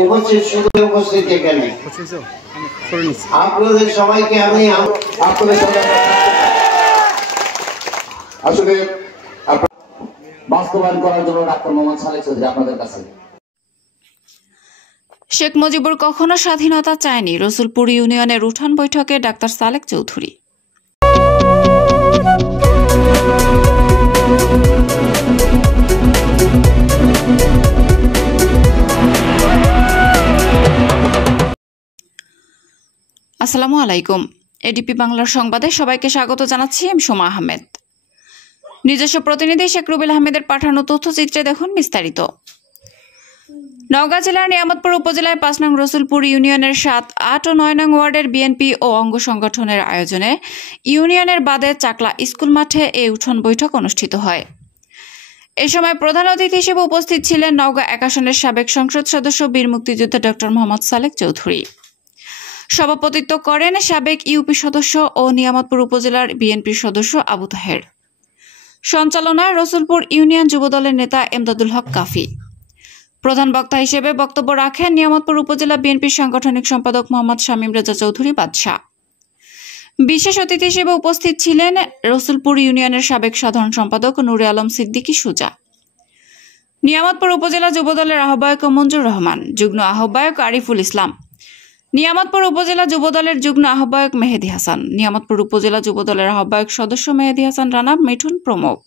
উপস্থিত এখানে আপনাদের সবাইকে আমি আপনাদের আসলে বাস্তবায়ন করার জন্য ডাক্তার মোহাম্মদ সালেক চৌধুরী আপনাদের কাছে। শেখ মুজিবুর কখনো স্বাধীনতা চায়নি, রসুলপুর ইউনিয়নের উঠান বৈঠকে ডাক্তার সালেক চৌধুরী। আসসালামু আলাইকুম। এডিপি বাংলার সংবাদে সবাইকে স্বাগত জানাচ্ছি আমি সোমা আহমেদ। নিজস্ব প্রতিনিধি শেখ রুবেল আহমেদের পাঠানো তথ্যচিত্রে দেখুন বিস্তারিত। নওগাঁ জেলার নিয়ামতপুর উপজেলায় ৫ নং রসুলপুর ইউনিয়নের ৭, ৮ ও ৯ নং ওয়ার্ডের বিএনপি ও অঙ্গ সংগঠনের আয়োজনে ইউনিয়নের বাদে চাকলা স্কুল মাঠে এই উঠোন বৈঠক অনুষ্ঠিত হয়। এ সময় প্রধান অতিথি হিসেবে উপস্থিত ছিলেন নওগাঁ ১ আসনের সাবেক সংসদ সদস্য বীর মুক্তিযোদ্ধা ডক্টর মোহাম্মদ সালেক চৌধুরী। সভাপতিত্ব করেন সাবেক ইউপি সদস্য ও নিয়ামতপুর উপজেলার বিএনপির সদস্য আবু তাহের। সঞ্চালনায় রসুলপুর ইউনিয়ন যুবদলের নেতা এমদাদুল হক কাফি। প্রধান বক্তা হিসেবে বক্তব্য রাখেন নিয়ামতপুর উপজেলা বিএনপির সাংগঠনিক সম্পাদক মোহাম্মদ শামীম রেজা চৌধুরী বাদশা। বিশেষ অতিথি হিসেবে উপস্থিত ছিলেন রসুলপুর ইউনিয়নের সাবেক সাধারণ সম্পাদক নূরে আলম সিদ্দিকী সুজা, নিয়ামতপুর উপজেলা যুবদলের আহ্বায়ক মঞ্জুর রহমান, যুগ্ম আহ্বায়ক আরিফুল ইসলাম, নিয়ামতপুর উপজেলা যুবদলের যুগ্ম আহ্বায়ক মেহেদী হাসান, নিয়ামতপুর উপজেলা যুবদলের আহ্বায়ক সদস্য মেহেদী হাসান রানা, মিঠুন প্রমুখ।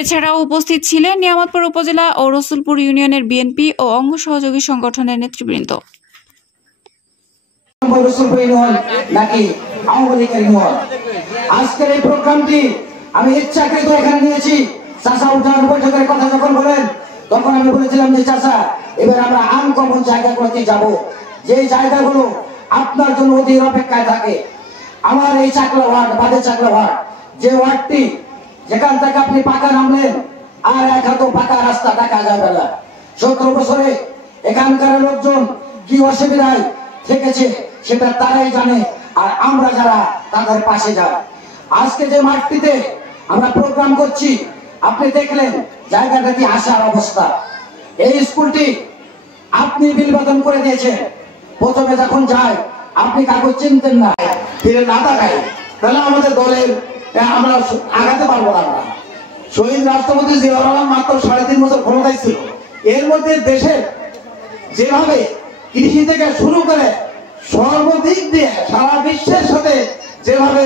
এছাড়াও উপস্থিত ছিলেন নিয়ামতপুর উপজেলা ও রসুলপুর ইউনিয়নের বিএনপি ও অঙ্গ সহযোগী সংগঠনের নেতৃবৃন্দ। আজকের এই প্রোগ্রামটি আমি ইচ্ছাকৃত এখানে নিয়েছি। চাচা উঠান বৈঠকের কথা যখন বলেন তখন আমি বলেছিলাম যে চাচা এবার আমরা আনকমন জায়গাগুলোতে যাব, যে জায়গাগুলো আপনার জন্য অধীর অপেক্ষায় থাকে। আমার এই চাকলা ওয়ার্ড, বাদে চাকলা ওয়ার্ড, যে ওয়ার্ডটি যেখান থেকে আপনি পাকা নামলেন আর এক হাত পাকা রাস্তা দেখা যাবে না। 17 বছরে এখানকার লোকজন কি অসুবিধায় থেকেছে সেটা তারাই জানে, আর আমরা যারা তাদের পাশে যাই। আজকে যে মাঠটিতে আমরা প্রোগ্রাম করছি আপনি দেখলেন জায়গাটাতে আসার অবস্থা। এই স্কুলটি আপনি বিলবাদন করে দিয়েছেন। প্রথমে যখন যায় আপনি কাগজ চিনতেন না, ফিরে না তাকায় তাহলে আমাদের দলের আমরা আগাতে পারবো না। আমরা শহীদ রাষ্ট্রপতি জিয়াউর রহমান মাত্র 3.5 বছর ক্ষমতায় ছিল। এর মধ্যে দেশের যেভাবে কৃষি থেকে শুরু করে সর্বদিক দিয়ে সারা বিশ্বের সাথে যেভাবে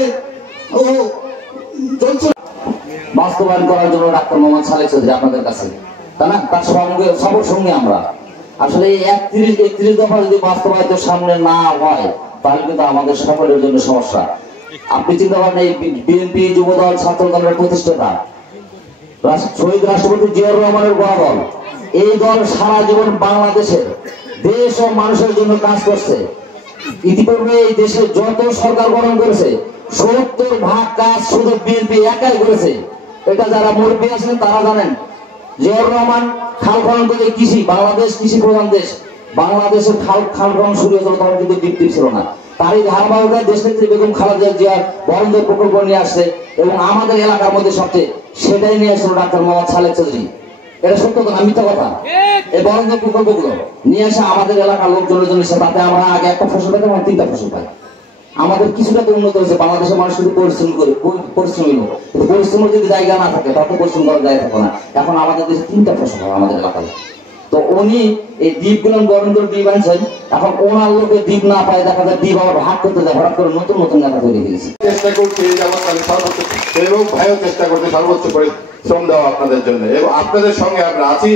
চলছিল, বাস্তবায়ন করার জন্য ডাক্তার মোহাম্মদ সালেক চৌধুরী আপনাদের কাছে, তাই না? তার সবার সঙ্গে আমরা আসলে 31 দফা যদি বাস্তবায়িত সামনে না হয় তাহলে কিন্তু আমাদের সকলের জন্য সমস্যা। আপনি চিন্তা করেন এই বিএনপি যুবদল ছাত্র দলের প্রতিষ্ঠাতা শহীদ রাষ্ট্রপতি জিয়াউর রহমানের বড় দল, এই দল সারা জীবন বাংলাদেশের দেশ ও মানুষের জন্য কাজ করছে। ইতিপূর্বে এই দেশে যত সরকার গঠন করেছে 70% কাজ শুধু বিএনপি একাই করেছে। এটা যারা মুরব্বী আছেন তারা জানেন। জিয়াউর রহমান খাল খনন করে কৃষি, বাংলাদেশ কৃষি প্রধান দেশ, বাংলাদেশের খাল খনন শুরু হয়েছিল তখন কিন্তু বিক্রি ছিল না। তারই ধারাবাহিকতায় দেশনেত্রী বেগম খালেদা জিয়ার বরঞ্জোর প্রকল্প নিয়ে আসছে এবং আমাদের এলাকার মধ্যে সবচেয়ে সেটাই নিয়ে আসছিল ডাক্তার মোহাম্মদ সালেক চৌধুরী। এটা সত্য তো না মিথ্যা কথা? এই বরঞ্জোর প্রকল্পগুলো নিয়ে আসে আমাদের এলাকার লোকজনের জন্য, তাতে আমরা আগে একটা ফসল পাই এবং 3টা ফসল পাই। আমাদের কিছুটা তো উন্নত হয়েছে। বাংলাদেশের মানুষ শুধু পরিশ্রম করে, পরিশ্রমী লোক, কিন্তু পরিশ্রমের যদি জায়গা না থাকে তত পরিশ্রম করার জায়গা থাকে না। এখন আমাদের দেশে 3টা ফসল হয় আমাদের এলাকায়। তো উনি এই দ্বীপগুলো বরঞ্জোর দ্বীপ আনছেন। এখন ওনার লোকে দ্বীপ না পায়, দেখা যায় দ্বীপ আবার ভাগ করতে যায়, হঠাৎ করে নতুন নতুন নেতা তৈরি হয়েছে। চেষ্টা করছি সর্বোচ্চ এবং ভাইও চেষ্টা করতে সর্বোচ্চ পরিশ্রম দেওয়া আপনাদের জন্য, এবং আপনাদের সঙ্গে আমরা আছি,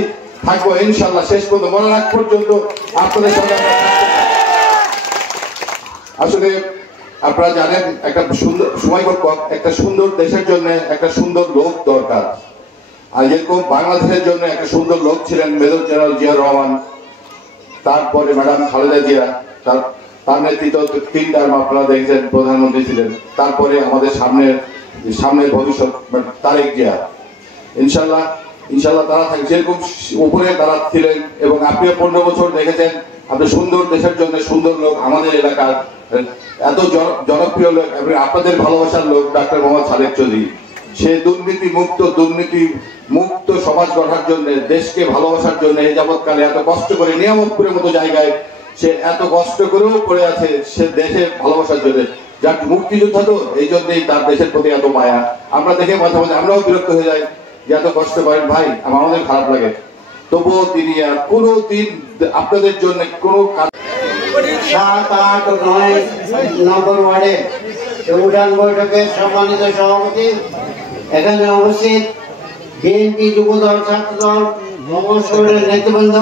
থাকবো ইনশাল্লাহ শেষ পর্যন্ত, মনে রাখ পর্যন্ত আপনাদের সঙ্গে আমরা আসলে আপনারা জানেন একটা সুন্দর সময় একটা সুন্দর দেশের জন্য একটা সুন্দর লোক দরকার। আর যেরকম বাংলাদেশের জন্য একটা সুন্দর লোক ছিলেন মেজর জেনারেল জিয়াউর রহমান, তারপরে ম্যাডাম খালেদা জিয়া, তার নেতৃত্ব 3 টার্ম আপনারা দেখছেন প্রধানমন্ত্রী ছিলেন, তারপরে আমাদের সামনের ভবিষ্যৎ তারেক জিয়া। ইনশাল্লাহ তারা থাকে যেরকম উপরে তারা ছিলেন, এবং আপনিও 15 বছর দেখেছেন আপনি সুন্দর দেশের জন্য সুন্দর লোক, আমাদের এলাকার এত জনপ্রিয় লোক এবং আপনাদের ভালোবাসার লোক ডাক্তার মোহাম্মদ সালেক চৌধুরী। সে দুর্নীতি মুক্ত সমাজ গড়ার জন্য, দেশকে ভালোবাসার জন্য এই যাবৎকালে এত কষ্ট করে নিয়ামতপুরের মতো জায়গায় সে এত কষ্ট করেও পড়ে আছে, সে দেশের ভালোবাসার জন্য। যার মুক্তিযোদ্ধা তো, এই জন্যই তার দেশের প্রতি এত মায়া। আমরা দেখে মাঝে মাঝে আমরাও বিরক্ত হয়ে যাই যে এত কষ্ট করেন ভাই, আমাদের খারাপ লাগে। তবুও তিনি আর কোনো দিন আপনাদের জন্য কোনো কাজ 7, 8 ও 9 নম্বর ওয়ার্ডে উঠান বৈঠকের সম্মানিত সভাপতি, এখানে উপস্থিত বিএনপি, যুবদল, ছাত্রদল, মহাসড়কের নেতৃবৃন্দ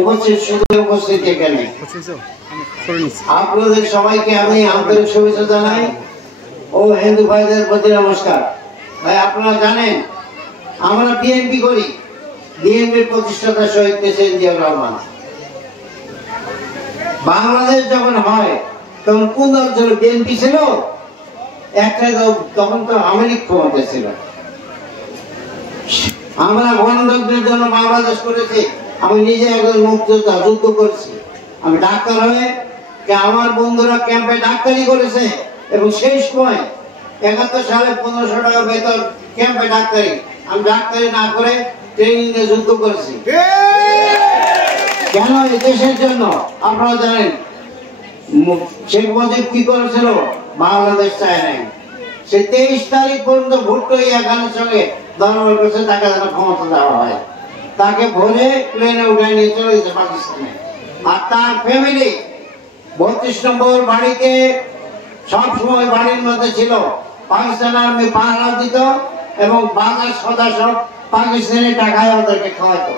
উপস্থিত, শুধু উপস্থিত এখানে আপনাদের সবাইকে আমি আন্তরিক শুভেচ্ছা জানাই ও হিন্দু ভাইদের প্রতি নমস্কার। ভাই, আপনারা জানেন আমরা বিএনপি করি। বিএনপির প্রতিষ্ঠাতা শহীদ প্রেসিডেন্ট জিয়াউর রহমান। বাংলাদেশ যখন হয় তখন কোন দল ছিল? বিএনপি ছিল একটা, তখন তো আমেরিক ক্ষমতা ছিল। আমরা গণতন্ত্রের জন্য বাংলাদেশ করেছি। আমি নিজে একজন মুক্তিযোদ্ধা, যুদ্ধ করেছি। আমি ডাক্তার হয়ে, আমার বন্ধুরা ক্যাম্পে ডাক্তারি করেছে এবং সেই সময় 71 সালে 1500 টাকা বেতন ক্যাম্পে ডাক্তারি। আমি ডাক্তারি না করে ট্রেনিং এ যুদ্ধ করেছি। কেন? এই দেশের জন্য। আপনারা জানেন শেখ মুজিব কি করেছিল? বাংলাদেশ চায় নাই। সে 23 তারিখ পর্যন্ত ভুট্টো ইয়া খানের সঙ্গে দরবার করছে, তাকে যেন ক্ষমতা দেওয়া হয়। তাকে ভরে প্লেনে উঠে নিয়ে চলে গেছে পাকিস্তানে। আর তার ফ্যামিলি 32 নম্বর বাড়িতে সবসময় বাড়ির মধ্যে ছিল। পাকিস্তান আর্মি পাহারা দিত এবং বাজার সদা সব পাকিস্তানি টাকায় ওদেরকে খাওয়াতো।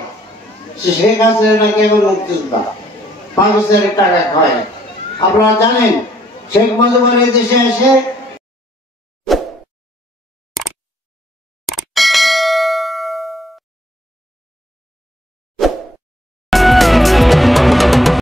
শেখ হাসিনা নাকি এখন মুক্তিযোদ্ধা, পাকিস্তানের টাকা খাওয়ায়। আপনারা জানেন শেখ মুজিবুর এই দেশে এসে